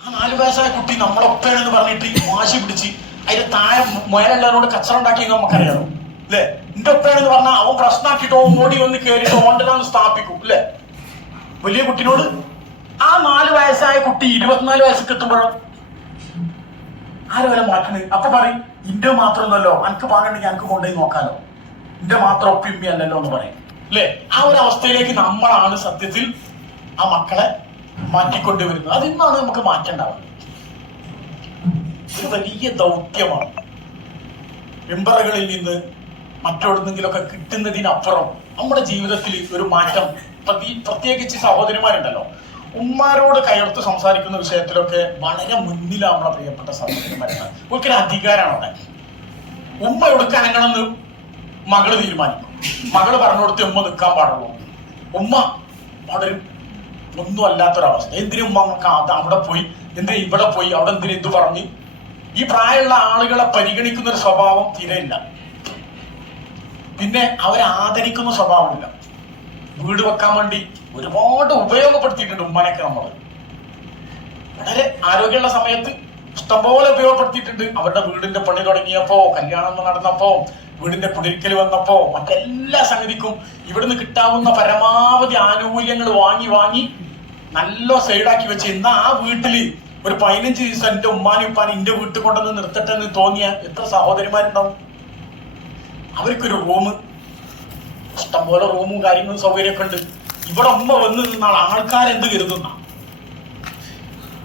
ആ നാല് വയസ്സായ കുട്ടി നമ്മളൊപ്പയാണെന്ന് പറഞ്ഞിട്ട് വാശി പിടിച്ച് അതിന്റെ താഴെ മുയലെല്ലാവരോട് കച്ചറ ഉണ്ടാക്കി നമുക്കറിയാമോ അല്ലേ എന്റെ ഒപ്പയാണെന്ന് പറഞ്ഞാൽ അവൻ പ്രശ്നമാക്കിട്ടോ ഓടി വന്ന് കയറിയിട്ട് ഓണ്ടനാന്ന് സ്ഥാപിക്കും അല്ലേ വലിയ കുട്ടിനോട്? ആ നാല് വയസ്സായ കുട്ടി ഇരുപത്തിനാല് വയസ്സൊക്കെ എത്തുമ്പോഴോ ആരും വരെ മാറ്റണത് അപ്പൊ പറയും ഇന്റെ മാത്രമൊന്നല്ലോ എനിക്ക് പാകണ്ടെങ്കിൽ എനിക്ക് കൊണ്ടുപോയി നോക്കാലോ. ഇന്റെ മാത്രം ഒപ്പിമ്മി അല്ലല്ലോ എന്ന് പറയും അല്ലേ ആ ഒരു അവസ്ഥയിലേക്ക് നമ്മളാണ് സത്യത്തിൽ ആ മക്കളെ മാറ്റിക്കൊണ്ടുവരുന്നത്. അതിന്നാണ് നമുക്ക് മാറ്റേണ്ടാവുന്നത് ഒരു വലിയ ദൗത്യമാണ്. മെമ്പറുകളിൽ നിന്ന് മറ്റെവിടുന്നെങ്കിലൊക്കെ കിട്ടുന്നതിനപ്പുറം നമ്മുടെ ജീവിതത്തിൽ ഒരു മാറ്റം. പ്രതി- പ്രത്യേകിച്ച് സഹോദരിമാരുണ്ടല്ലോ. ഉമ്മാരോട് കയർത്ത് സംസാരിക്കുന്ന വിഷയത്തിലൊക്കെ വളരെ മുന്നിലാണ് നമ്മളെ പ്രിയപ്പെട്ട സഹോദരിമാരുണ്ട്. ഒരിക്കലും അധികാരമാണ് അവിടെ. ഉമ്മ എവിടെ അനങ്ങണമെന്ന് മകൾ തീരുമാനിക്കും. മകൾ പറഞ്ഞു കൊടുത്ത് ഉമ്മ നിൽക്കാൻ പാടുള്ളൂ. ഉമ്മ അവിടെ ഒരു ഒന്നും അല്ലാത്തൊരവസ്ഥ എന്തിനും നമുക്ക് അവിടെ പോയി? എന്തിനും ഇവിടെ പോയി? അവിടെ എന്തിനും ഇത് പറഞ്ഞ്? ഈ പ്രായമുള്ള ആളുകളെ പരിഗണിക്കുന്ന ഒരു സ്വഭാവം തീരെ ഇല്ല പിന്നെ അവരെ ആദരിക്കുന്ന സ്വഭാവമില്ല. വീട് വെക്കാൻ വേണ്ടി ഒരുപാട് ഉപയോഗപ്പെടുത്തിയിട്ടുണ്ട് ഉമ്മനൊക്കെ നമ്മൾ വളരെ ആരോഗ്യമുള്ള സമയത്ത് ഇഷ്ടംപോലെ ഉപയോഗപ്പെടുത്തിയിട്ടുണ്ട്. അവരുടെ വീടിന്റെ പണി തുടങ്ങിയപ്പോ കല്യാണം നടന്നപ്പോ വീടിന്റെ കുടിരിക്കൽ വന്നപ്പോ മറ്റെല്ലാ സംഗതിക്കും ഇവിടുന്ന് കിട്ടാവുന്ന പരമാവധി ആനുകൂല്യങ്ങൾ വാങ്ങി വാങ്ങി നല്ല സൈഡാക്കി വെച്ച് ഇന്ന് ആ വീട്ടിൽ ഒരു പതിനഞ്ച് ദിവസം എന്റെ ഉമ്മാനും ഉപ്പാനും എന്റെ വീട്ടിൽ കൊണ്ടുവന്ന് നിർത്തട്ടെ എന്ന് തോന്നിയ എത്ര സഹോദരിമാരുണ്ടാവും? അവർക്കൊരു റൂം ഇഷ്ടംപോലെ റൂമും കാര്യങ്ങളും സൗകര്യമൊക്കെ ഉണ്ട്. ഇവിടെ ഉമ്മ വന്ന് നിന്നാൾ ആൾക്കാരെന്ത് കരുതുന്ന?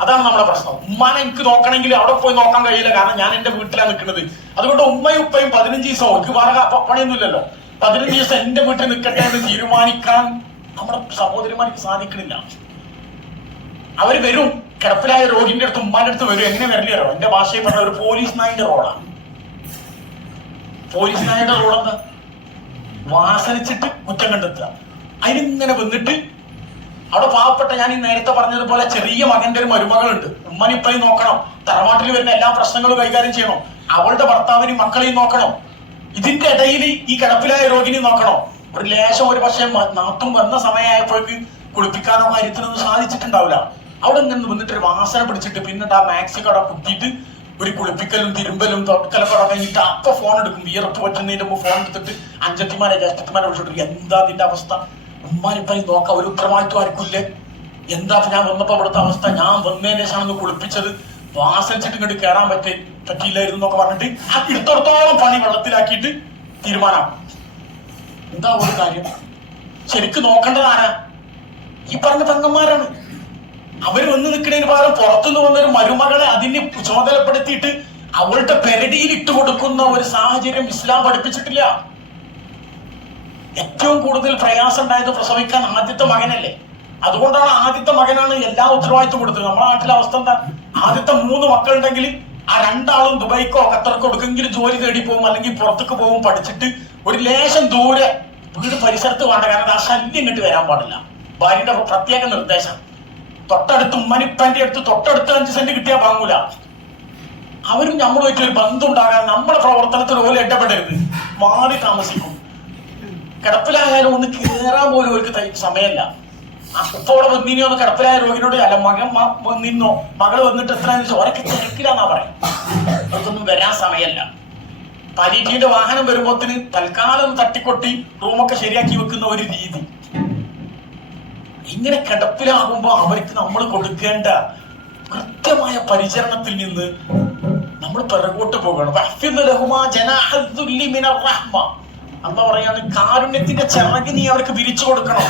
അതാണ് നമ്മുടെ പ്രശ്നം. ഉമ്മാനെ എനിക്ക് നോക്കണമെങ്കിൽ അവിടെ പോയി നോക്കാൻ കഴിയില്ല. കാരണം ഞാൻ എന്റെ വീട്ടിലാണ് നിൽക്കുന്നത്. അതുകൊണ്ട് ഉമ്മയും ഉപ്പയും പതിനഞ്ച് ദിവസം എനിക്ക് വേറെ പണിയൊന്നുമില്ലല്ലോ. പതിനഞ്ച് ദിവസം എന്റെ വീട്ടിൽ നിൽക്കട്ടെ എന്ന് തീരുമാനിക്കാൻ നമ്മുടെ സഹോദരിമാർക്ക് സാധിക്കണില്ല. അവർ വരും. കിടപ്പിലായ രോഗിന്റെ അടുത്ത് ഉമ്മാന്റെ അടുത്ത് വരും. എങ്ങനെ വരില്ലല്ലോ എന്റെ ഭാഷയിൽ പറഞ്ഞ ഒരു പോലീസ് നായിന്റെ റോളാണ് പോലീസ് നായയുടെ റോൾ എന്താ വാസനിച്ചിട്ട് കുറ്റം കണ്ടെത്തുക. അതിനിങ്ങനെ വന്നിട്ട് അവിടെ പാവപ്പെട്ട ഞാൻ ഈ നേരത്തെ പറഞ്ഞതുപോലെ ചെറിയ മകന്റെ ഒരു മരുമകളുണ്ട്. ഉമ്മനിപ്പയും നോക്കണം. തറവാട്ടിൽ വരുന്ന എല്ലാ പ്രശ്നങ്ങളും കൈകാര്യം ചെയ്യണം. അവളുടെ ഭർത്താവിനും മക്കളെയും നോക്കണം. ഇതിന്റെ ഇടയിൽ ഈ കിടപ്പിലായ രോഗിനെ നോക്കണം. ഒരു ലേശം ഒരു പക്ഷേ നാത്തും വന്ന സമയമായപ്പോഴേക്ക് കുളിപ്പിക്കാനോ കാര്യത്തിനൊന്നും സാധിച്ചിട്ടുണ്ടാവില്ല. അവിടെ നിന്ന് വന്നിട്ട് ഒരു വാസന പിടിച്ചിട്ട് പിന്നിട്ട് ആ മാക്സി കട കുത്തിയിട്ട് ഒരു കുളിപ്പിക്കലും തിരുമ്പലും തൊട്ടലൊക്കെ കഴിഞ്ഞിട്ട് അപ്പൊ ഫോൺ എടുക്കും. വിയർപ്പ് പറ്റുന്നതിന്റെ ഫോൺ എടുത്തിട്ട് അഞ്ചത്തിമാരെ ജ്യേഷ്ഠത്തിമാരെ വിളിച്ചിട്ട് എന്താ അതിന്റെ അവസ്ഥ? ഉമ്മാനിപ്പനി നോക്കാം ഒരു ഉത്തരവാദിത്വം ആർക്കില്ലേ എന്താ ഞാൻ വന്നപ്പോ അവിടുത്തെ അവസ്ഥ? ഞാൻ വന്നതിന് ശേഷമാണ് കുളിപ്പിച്ചത്. വാസനിച്ചിട്ട് ഇങ്ങോട്ട് കയറാൻ പറ്റി പറ്റിയില്ലായിരുന്നു എന്നൊക്കെ പറഞ്ഞിട്ട് ആ ഇടത്തോടത്തോളം പണി വെള്ളത്തിലാക്കിയിട്ട് തീരുമാനം. എന്താ ഒരു കാര്യം? ശരിക്കും നോക്കേണ്ടത് ഈ പറഞ്ഞ പെങ്ങന്മാരാണ്. അവർ വന്ന് നിൽക്കുന്നതിന് പകരം പുറത്തുനിന്ന് വന്നൊരു മരുമകളെ അതിനെ ചുമതലപ്പെടുത്തിയിട്ട് അവളുടെ പെരടിയിൽ ഇട്ട് കൊടുക്കുന്ന ഒരു സാഹചര്യം ഇസ്ലാം പഠിപ്പിച്ചിട്ടില്ല. ഏറ്റവും കൂടുതൽ പ്രയാസം ഉണ്ടായത് പ്രസവിക്കാൻ ആദ്യത്തെ മകനല്ലേ? അതുകൊണ്ടാണ് ആദ്യത്തെ മകനാണ് എല്ലാ ഉത്തരവാദിത്വം കൊടുത്തത്. നമ്മുടെ നാട്ടിലെ അവസ്ഥ എന്താ? ആദ്യത്തെ മൂന്ന് മക്കളുണ്ടെങ്കിൽ ആ രണ്ടാളും ദുബൈക്കോ ഖത്തർക്കോ എടുക്കെങ്കിലും ജോലി തേടി പോകും അല്ലെങ്കിൽ പുറത്തേക്ക് പോകും പഠിച്ചിട്ട് ഒരു ലേശം ദൂരെ വീട് പരിസരത്ത് വേണ്ട കാരണം ആ ശല്യം ഇങ്ങോട്ട് വരാൻ പാടില്ല. ഭാര്യയുടെ പ്രത്യേക നിർദ്ദേശം. തൊട്ടടുത്ത് ഉമ്മനിപ്പന്റെ അടുത്ത് തൊട്ടടുത്ത് അഞ്ച് സെന്റ് കിട്ടിയാൽ വാങ്ങൂല. അവരും നമ്മളുമായിട്ട് ഒരു ബന്ധം ഉണ്ടാകാൻ നമ്മുടെ പ്രവർത്തനത്തിൽ ഓരോ ഇടപെടരുത്. മാറി താമസിക്കും. കിടപ്പിലായാലും ഒന്ന് കയറാൻ പോലും അവർക്ക് സമയമില്ല. അവിടെ വന്നിനോ ഒന്ന് കിടപ്പിലായ രോഗിനോട് അല്ല മകൻ നിന്നോ മകൾ വന്നിട്ട് എത്ര ഓരൊക്കെ തിരക്കിലാന്നാ പറയും. അവർക്കൊന്നും വരാൻ സമയമല്ല. പരീക്ഷയുടെ വാഹനം വരുമ്പോത്തിന് തൽക്കാലം തട്ടിക്കൊട്ടി റൂമൊക്കെ ശരിയാക്കി വെക്കുന്ന ഒരു രീതി. ഇങ്ങനെ കിടപ്പിലാകുമ്പോ അവർക്ക് നമ്മൾ കൊടുക്കേണ്ട കൃത്യമായ പരിചരണത്തിൽ നിന്ന് നമ്മൾ പിറകോട്ട് പോകണം. അമ്മ പറയാണ് കാരുണ്യത്തിന്റെ ചിറക് നീ അവർക്ക് വിരിച്ചു കൊടുക്കണം.